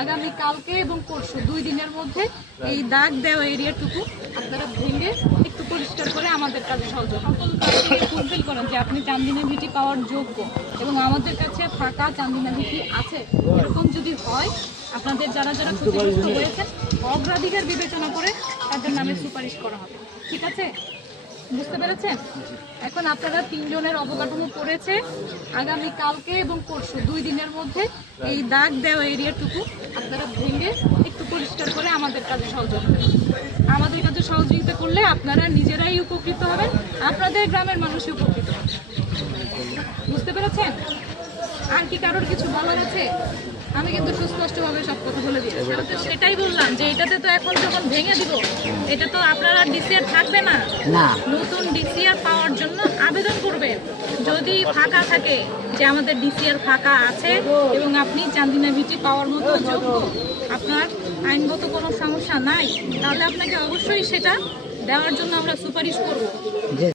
আগামী কালকে এবং পরশু 2 দিনের মধ্যে এই দাগ দেওয়া এরিয়াটুকু আপনারা ভেঙে একটু পরিষ্কার করে আমাদের কাছে সহযোগিতা ফুলফিল করেন যে আপনি চান্দিনা ভিটি পাওয়ার যোগ্য এবং আমাদের কাছে ফাঁকা চান্দিনা ভিটি আছে। এরকম যদি হয় আপনাদের যারা যারা ক্ষতিগ্রস্ত হয়েছে অগ্রাধিকার বিবেচনা করে তাদের নামে সুপারিশ করা হবে। ঠিক আছে, বুঝতে পেরেছেন? এখন আপনারা 3 জনের অবকাঠামো পড়েছে। আগামী কালকে এবং পরশু 2 দিনের মধ্যে এই দাগ দেওয়া এরিয়াটুকু আপনারা ভেঙে একটু পরিষ্কার করে আমাদের কাছে সহযোগিতা আমাদের কাছে সহযোগিতা করলে আপনারা নিজেরাই উপকৃত হবেন, আপনাদের গ্রামের মানুষই উপকৃত হবে। বুঝতে পেরেছেন? আর কি কারোর কিছু বলার আছে? আমি কিন্তু সুস্পষ্টভাবে সব কথা বলে দিয়েছি। আমি তো সেটাই বললাম যে এটাতে তো এখন যখন ভেঙে দিব এটা তো আপনারা ডিসিআর থাকবে না, নতুন ডিসিআর পাওয়ার জন্য আবেদন করবেন। যদি ফাঁকা থাকে যে আমাদের ডিসিআর ফাঁকা আছে এবং আপনি চান্দিনা ভিটি পাওয়ার মতো যোগ্য, আপনার আইনগত কোনো সমস্যা নাই, তাহলে আপনাকে অবশ্যই সেটা দেওয়ার জন্য আমরা সুপারিশ করব।